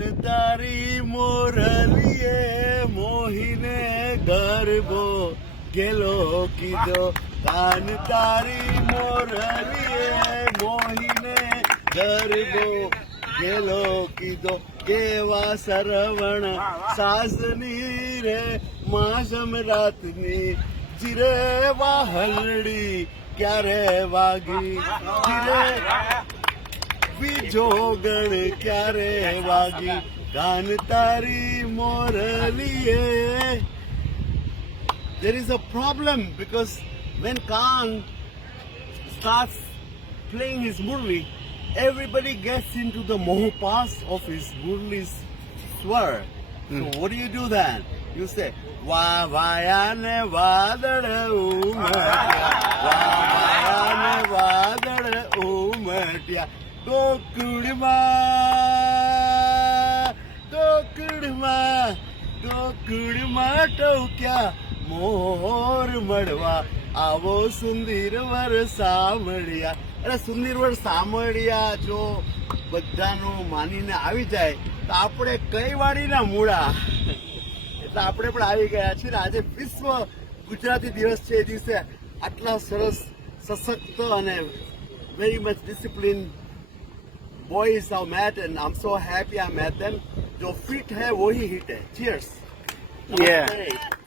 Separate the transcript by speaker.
Speaker 1: તારી મોરલીએ મોહીને ગરબો ગેલો કીધો. કાન તારી મોરલીએ મોહીને ગરબો ગેલો કીધો. કેવા સરવણ સાસની રે માસમ રાતની જીરે વાહલડી ક્યારે વાગી? જીરે બીજોગણ ક્યારે વાગી કાન તારી મોરલીએ there is a problem because when Khan starts playing his murli, everybody gets into the mohopas of his murli's swar. So what do you do then? You say, વા વાયાને વાદળ ઉમટ્યા વા વાયાને વાદળ ઉમટ્યા ટોકડીમાં ટોકડીમાં ટોકડીમાં ટોક્યા મોર મળવા. આવો સુંદર વર સામળિયા અરે સુંદર વર સામળિયા જો બધાનું માનીને આવી જાય, તો આપણે કઈ વાડીના મૂળા? એટલે આપણે પણ આવી ગયા છીએ આજે વિશ્વ ગુજરાતી દિવસ છે. એ દિવસે આટલા સરસ, સશક્ત અને very much discipline boys are met and I'm so happy I met them. जो फिट है वही हिट है. Cheers.
Speaker 2: Yeah.
Speaker 1: Namaste.